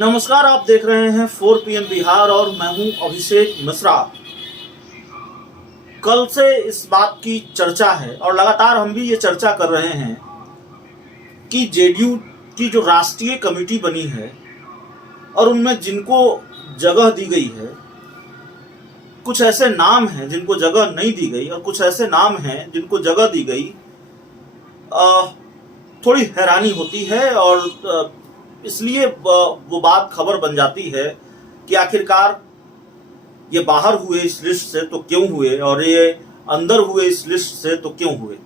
नमस्कार, आप देख रहे हैं 4 PM बिहार और मैं हूं अभिषेक मिश्रा। कल से इस बात की चर्चा है और लगातार हम भी ये चर्चा कर रहे हैं कि जेडीयू की जो राष्ट्रीय कमेटी बनी है और उनमें जिनको जगह दी गई है, कुछ ऐसे नाम हैं जिनको जगह नहीं दी गई और कुछ ऐसे नाम हैं जिनको जगह दी गई। थोड़ी हैरानी होती है और इसलिए वो बात खबर बन जाती है कि आखिरकार ये बाहर हुए इस लिस्ट से तो क्यों हुए और ये अंदर हुए इस लिस्ट से तो क्यों हुए।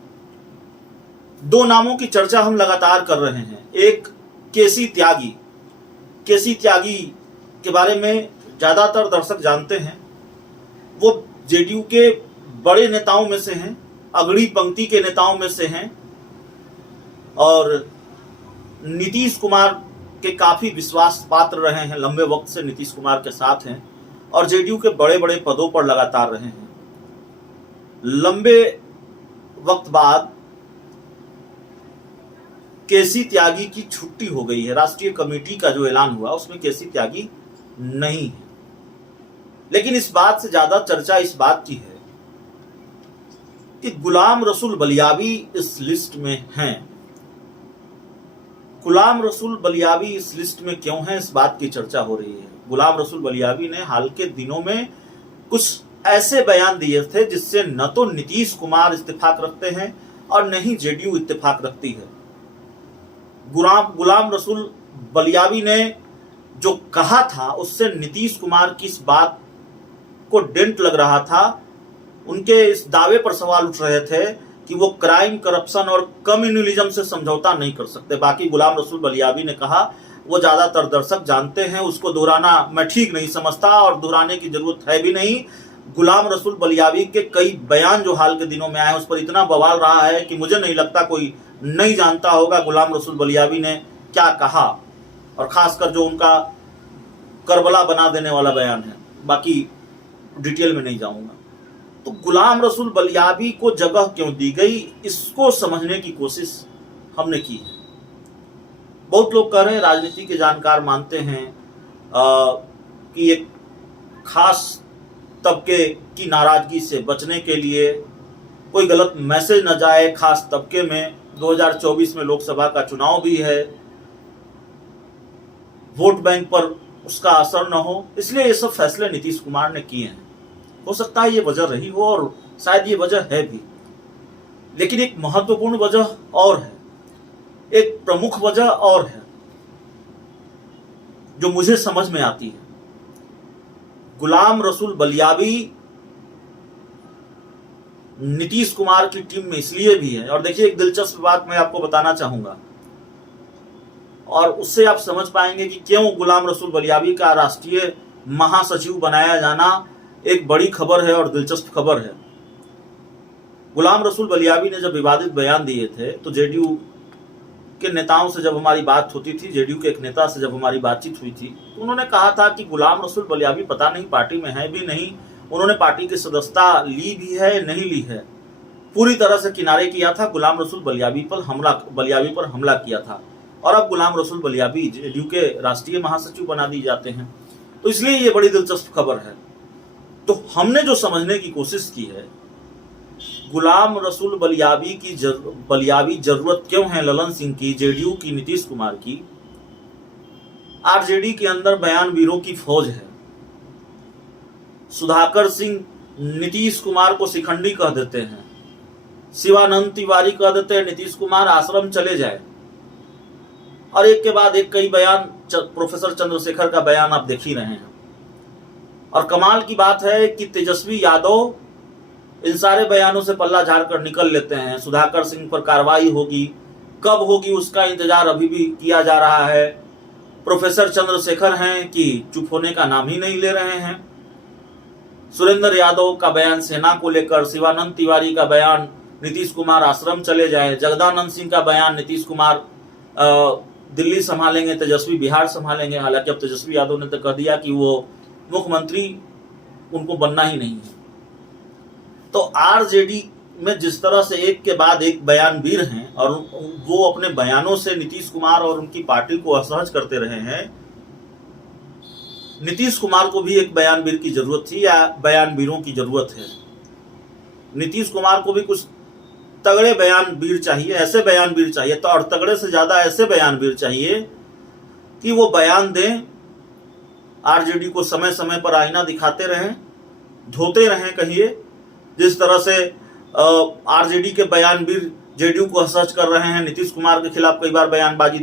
दो नामों की चर्चा हम लगातार कर रहे हैं। एक केसी त्यागी के बारे में ज्यादातर दर्शक जानते हैं। वो जेडीयू के बड़े नेताओं में से हैं, अग्रणी पंक्ति के नेताओं में से हैं और नीतीश कुमार के काफी विश्वास पात्र रहे हैं। लंबे वक्त से नीतीश कुमार के साथ हैं और जेडीयू के बड़े बड़े पदों पर लगातार रहे हैं। लंबे वक्त बाद केसी त्यागी की छुट्टी हो गई है। राष्ट्रीय कमेटी का जो ऐलान हुआ उसमें केसी त्यागी नहीं है, लेकिन इस बात से ज्यादा चर्चा इस बात की है कि गुलाम रसूल बलियाबी इस लिस्ट में हैं। गुलाम रसूल बलियाबी इस लिस्ट में क्यों है, इस बात की चर्चा हो रही है। गुलाम रसूल बलियाबी ने हाल के दिनों में कुछ ऐसे बयान दिए थे जिससे न तो नीतीश कुमार इत्तेफाक रखते हैं और न ही जेडीयू इत्तेफाक रखती है। गुलाम रसूल बलियाबी ने जो कहा था उससे नीतीश कुमार की इस बात को डेंट लग रहा था। उनके इस दावे पर सवाल उठ रहे थे कि वो क्राइम, करप्शन और कम्युनलिज्म से समझौता नहीं कर सकते। बाकी गुलाम रसूल बलियाबी ने कहा, वो ज्यादातर दर्शक जानते हैं, उसको दोहराना मैं ठीक नहीं समझता और दोहराने की जरूरत है भी नहीं। गुलाम रसूल बलियाबी के कई बयान जो हाल के दिनों में आए उस पर इतना बवाल रहा है कि मुझे नहीं लगता कोई नहीं जानता होगा गुलाम रसूल बलियाबी ने क्या कहा, और खासकर जो उनका करबला बना देने वाला बयान है। बाकी डिटेल में नहीं जाऊंगा। तो गुलाम रसूल बलियाबी को जगह क्यों दी गई, इसको समझने की कोशिश हमने की है। बहुत लोग कह रहे हैं, राजनीति के जानकार मानते हैं कि एक खास तबके की नाराजगी से बचने के लिए कोई गलत मैसेज न जाए खास तबके में। 2024 में लोकसभा का चुनाव भी है, वोट बैंक पर उसका असर न हो, इसलिए ये सब फैसले नीतीश कुमार ने किए हैं। हो सकता है ये वजह रही हो और शायद ये वजह है भी, लेकिन एक महत्वपूर्ण वजह और है, एक प्रमुख वजह और है जो मुझे समझ में आती है। गुलाम रसूल बलियाबी नीतीश कुमार की टीम में इसलिए भी है, और देखिए एक दिलचस्प बात मैं आपको बताना चाहूंगा और उससे आप समझ पाएंगे कि क्यों गुलाम रसूल बलियाबी का राष्ट्रीय महासचिव बनाया जाना एक बड़ी खबर है और दिलचस्प खबर है। गुलाम रसूल बलियाबी ने जब विवादित बयान दिए थे तो जेडीयू के नेताओं से जब हमारी बात होती थी, जेडीयू के एक नेता से जब हमारी बातचीत हुई थी, तो उन्होंने कहा था कि गुलाम रसूल बलियाबी पता नहीं पार्टी में है भी नहीं, उन्होंने पार्टी की सदस्यता ली भी है नहीं ली है, पूरी तरह से किनारे किया था। गुलाम रसूल बलियाबी पर हमला किया था और अब गुलाम रसूल बलियाबी जेडीयू के राष्ट्रीय महासचिव बना दिए जाते हैं। तो इसलिए ये बड़ी दिलचस्प खबर है। तो हमने जो समझने की कोशिश की है, गुलाम रसूल बलियाबी जरूरत क्यों है ललन सिंह की, जेडीयू की, नीतीश कुमार की। आरजेडी के अंदर बयानवीरों की फौज है। सुधाकर सिंह नीतीश कुमार को शिखंडी कह देते हैं, शिवानंद तिवारी कह देते हैं नीतीश कुमार आश्रम चले जाए, और एक के बाद एक कई बयान। प्रोफेसर चंद्रशेखर का बयान आप देख ही रहे हैं। और कमाल की बात है कि तेजस्वी यादव इन सारे बयानों से पल्ला झाड़कर निकल लेते हैं। सुधाकर सिंह पर कार्रवाई होगी, कब होगी उसका इंतजार अभी भी किया जा रहा है। प्रोफेसर चंद्रशेखर हैं कि चुप होने का नाम ही नहीं ले रहे हैं। सुरेंद्र यादव का बयान सेना को लेकर, शिवानंद तिवारी का बयान नीतीश कुमार आश्रम चले जाए, जगदानंद सिंह का बयान नीतीश कुमार दिल्ली संभालेंगे, तेजस्वी बिहार संभालेंगे। हालांकि अब तेजस्वी यादव ने तो कह दिया कि वो मुख्यमंत्री उनको बनना ही नहीं है। तो आरजेडी में जिस तरह से एक के बाद एक बयानवीर हैं और वो अपने बयानों से नीतीश कुमार और उनकी पार्टी को असहज करते रहे हैं, नीतीश कुमार को भी एक बयानवीर की जरूरत थी या बयानवीरों की जरूरत है। नीतीश कुमार को भी कुछ तगड़े बयानवीर चाहिए, ऐसे बयानवीर चाहिए तो, और तगड़े से ज्यादा ऐसे बयानवीर चाहिए कि वो बयान दें, आरजेडी को समय समय पर आईना दिखाते रहें, धोते रहें कहिए। जिस तरह से आरजेडी के बयानवीर जेडीयू को हंस कर रहे हैं, नीतीश कुमार के खिलाफ कई बार बयानबाजी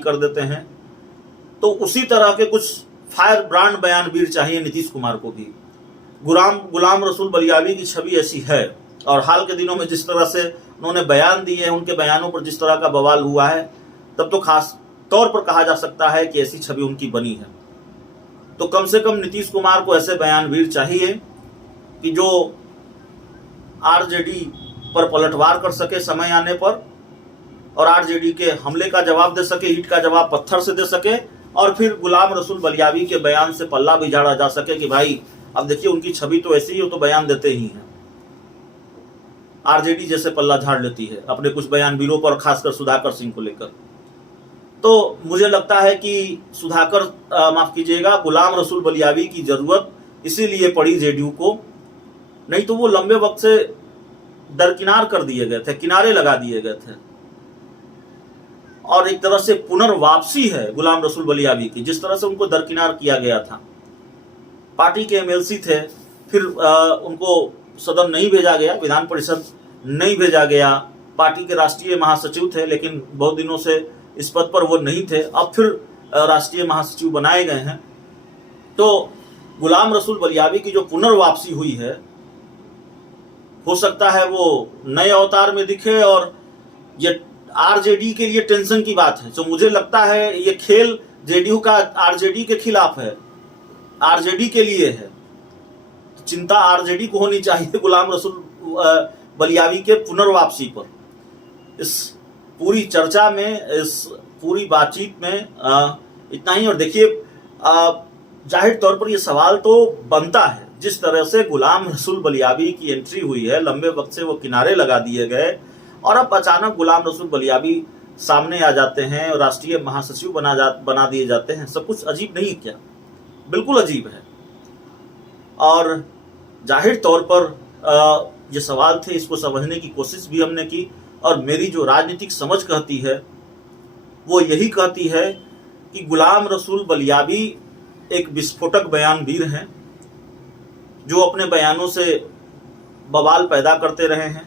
कर देते हैं, तो उसी तरह के कुछ फायर ब्रांड बयानवीर चाहिए नीतीश कुमार को भी। गुलाम रसूल बलियावी की छवि ऐसी है, और हाल के दिनों में जिस तरह से उन्होंने बयान दिए हैं, उनके बयानों पर जिस तरह का बवाल हुआ है, तब तो खास तौर पर कहा जा सकता है कि ऐसी छवि उनकी बनी है। तो कम से कम नीतीश कुमार को ऐसे बयानवीर चाहिए कि जो आरजेडी पर पलटवार कर सके समय आने पर, और आरजेडी के हमले का जवाब दे सके, ईंट का जवाब पत्थर से दे सके, और फिर गुलाम रसूल बलियावी के बयान से पल्ला भी झाड़ा जा सके कि भाई अब देखिए उनकी छवि तो ऐसी ही, वो तो बयान देते ही हैं। आरजेडी जैसे पल्ला झाड़ लेती है अपने कुछ बयानवीरों पर, खासकर सुधाकर सिंह को लेकर। तो मुझे लगता है कि माफ कीजिएगा, गुलाम रसूल बलियावी की जरूरत इसीलिए पड़ी जेडीयू को, नहीं तो वो लंबे वक्त से दरकिनार कर दिए गए थे, किनारे लगा दिए गए थे। और एक तरह से पुनर्वापसी है गुलाम रसूल बलियावी की, जिस तरह से उनको दरकिनार किया गया था। पार्टी के एमएलसी थे, फिर उनको सदन नहीं भेजा गया, विधान परिषद नहीं भेजा गया। पार्टी के राष्ट्रीय महासचिव थे, लेकिन बहुत दिनों से इस पद पर वो नहीं थे, अब फिर राष्ट्रीय महासचिव बनाए गए हैं। तो गुलाम रसूल बलियावी की जो पुनर्वापसी हुई है, हो सकता है वो नए अवतार में दिखे, और ये आरजेडी के लिए टेंशन की बात है। तो मुझे लगता है ये खेल जेडीयू का आरजेडी के खिलाफ है, आरजेडी के लिए है। चिंता आरजेडी को होनी चाहिए गुलाम रसूल बलियावी के पुनर्वापसी पर। इस पूरी चर्चा में, इस पूरी बातचीत में इतना ही। और देखिए, जाहिर तौर पर यह सवाल तो बनता है, जिस तरह से गुलाम रसूल बलियावी की एंट्री हुई है, लंबे वक्त से वो किनारे लगा दिए गए, और अब अचानक गुलाम रसूल बलियावी सामने आ जाते हैं और राष्ट्रीय महासचिव बना दिए जाते हैं। सब कुछ अजीब नहीं क्या? बिल्कुल अजीब है। और जाहिर तौर पर ये सवाल थे, इसको समझने की कोशिश भी हमने की, और मेरी जो राजनीतिक समझ कहती है वो यही कहती है कि गुलाम रसूल बलियावी एक विस्फोटक बयानवीर हैं, जो अपने बयानों से बवाल पैदा करते रहे हैं।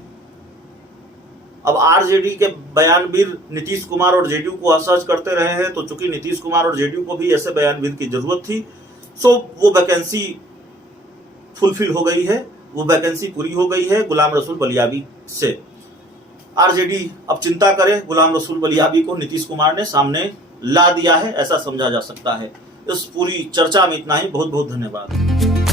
अब आरजेडी के बयानवीर नीतीश कुमार और जेडीयू को असहज करते रहे हैं, तो चूंकि नीतीश कुमार और जेडीयू को भी ऐसे बयानवीर की जरूरत थी, सो वो वैकेंसी फुलफिल हो गई है, वो वैकेंसी पूरी हो गई है गुलाम रसूल बलियावी से। आरजेडी अब चिंता करे, गुलाम रसूल बलियावी को नीतीश कुमार ने सामने ला दिया है, ऐसा समझा जा सकता है। इस पूरी चर्चा में इतना ही। बहुत बहुत धन्यवाद।